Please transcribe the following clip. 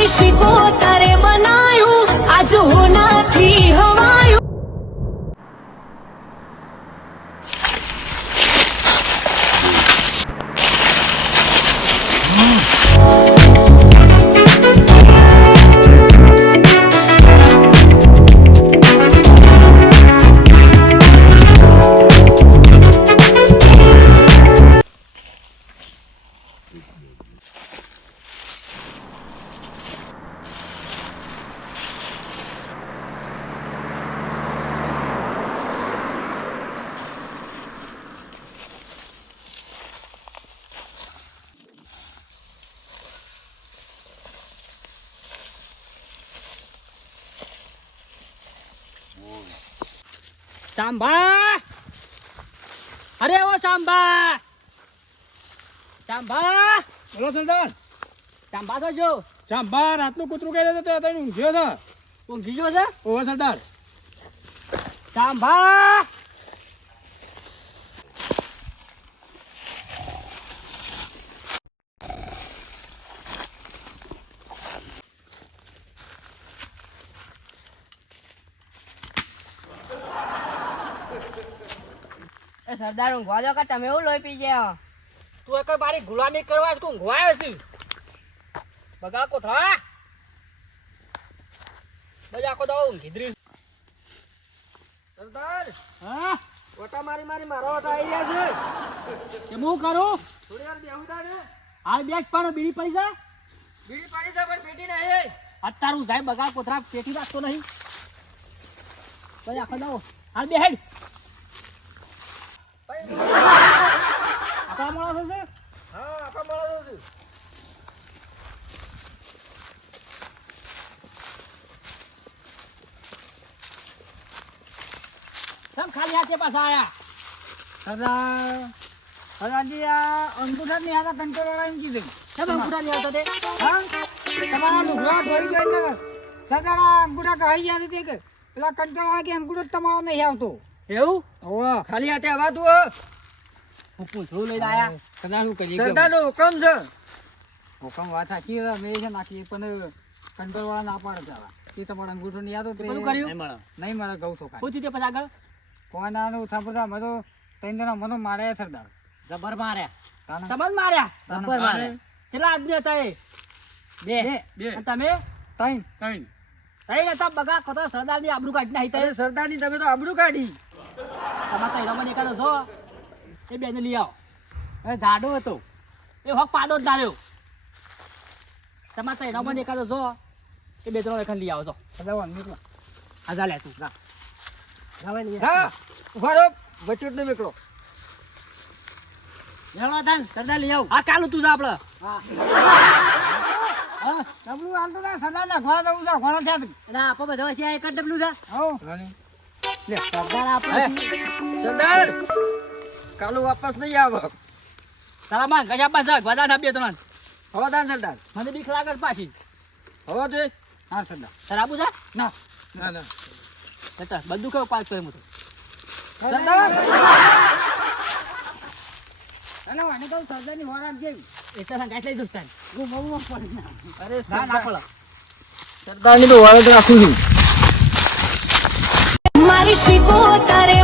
મારી શીખો તારે બનાયું આજ હોનાથી હવાયું. ચાંબા, અરે ઓ ચાંબા, ચાંબા, બોલો સરદાર. ચાંબા તો જો ચાંબા રાતનું કૂતરું કહી રહ્યો હતો ઊંઘ્યો છે. ઊંઘી ગયો છે. ઓહો સરદાર. ચાંબા, એ સરદાર ઊંઘવા દો કે તમે એવું લોહી પી ગયા? તું એક મારી ગુલામી કરવા છે, ઊંઘવાયો છે. બગા કોથળા, બજા આખો દાડો ઊંઘી જ રહી છે. સરદાર હા, ઓટા મારી મારા ઓટા આવી રહ્યા છે. એ હું કરું? થોડી વાર બેહું તા ને. હાલ બેસ પણ બીડી પડી જાય. બીડી પાડી છે પણ પેટી નહીં. અત્યારું સાહેબ બગાડ કોથળા પેટી રાખતો નહીં. બજા આખો દાડો હાલ બે હેડ. આપણા માણસો છે. હા આપણા માણસો છે. કેમ ખાલી હાથે પાછા આયા? સરદારજી આ અંગૂઠા ની હાથા કંટ્રોલ વાળા એમ કીધું. કેમ અંગૂઠા નહીં આવતા તે? હા તમારા લુગડા ધોઈ ગઈ ને સરદાર આ અંગૂઠા કહી ગયા છે કે પેલા કંટ્રોલ વાળા કે અંગૂઠો તમારો નહીં આવતો. એવું? ઓહો ખાલી હાથે આવાતું હું પૂછું લઈને આયા. સરદાર શું કરીએ? સરદારનો હુકમ છે. હુકમ વાત સાચી છે મેં છે નાખી પણ કંટ્રોલ વાળા ના પાડે ચાલા એ તમારો અંગૂઠો નહીં આવતો બધું કર્યું? નહીં મળે ગૌ તો ખાય શું થયું તે પછી આગળ? કોનાનું ઉઠા મને તો ત્રણ જણા મને માર્યા સરદાર. જબર માર્યા. તાના. તમે જ માર્યા? જબર માર્યા. કેટલા આદમી હતા એ? બે. અને તમે? ત્રણ. ત્રણ હતા. બગા ખોટા સરદારની આબરૂ કાઢી નાખી તમે. સરદારની તમે તો આબરૂ કાઢી. તમારે તૈયારમાં એકાદો છો એ બેને લઈ આવો. એ જાડો હતો એ હોક પાડો જ ના રહ્યો. તમારે તૈયારમાં એકાદો છો એ બે ત્રણ વખત લઈ આવો છો. આજા લે તું જા. જાવે લઈ આવ. હા ઉભારો વચોટ ને મેકડો. હેલો તાન સરદાર લઈ આવ. હા કાલું તું જા આપણે. હા ડબલું હાલતો ના સરદાર ના ઘોડા દઉં છે ઘોડા છે. એટલે આપો બધા છે એક જ ડબલું છે. હો લે સરદાર આપણે સરદાર કાલુ વાપસ નહીં આવે. તારા માં ગજા પાછા ગજા ના બે ત્રણ. હવે દાન સરદાર મને બીક લાગે છે પાછી. હવે દે. હા સરદાર. તારા આબુ છે? ના ના ના જતા બધું કેવું પાક કર્યું હતું. સરદાર અને વાને કહું સરદારની હોરાત જેવી. એટલે સંગાઈ લઈ દોસ્તાન. હું બહુ પડી ના. અરે ના ના પડે. સરદારની તો હોરાત રાખું છું. મારી શીખો તારે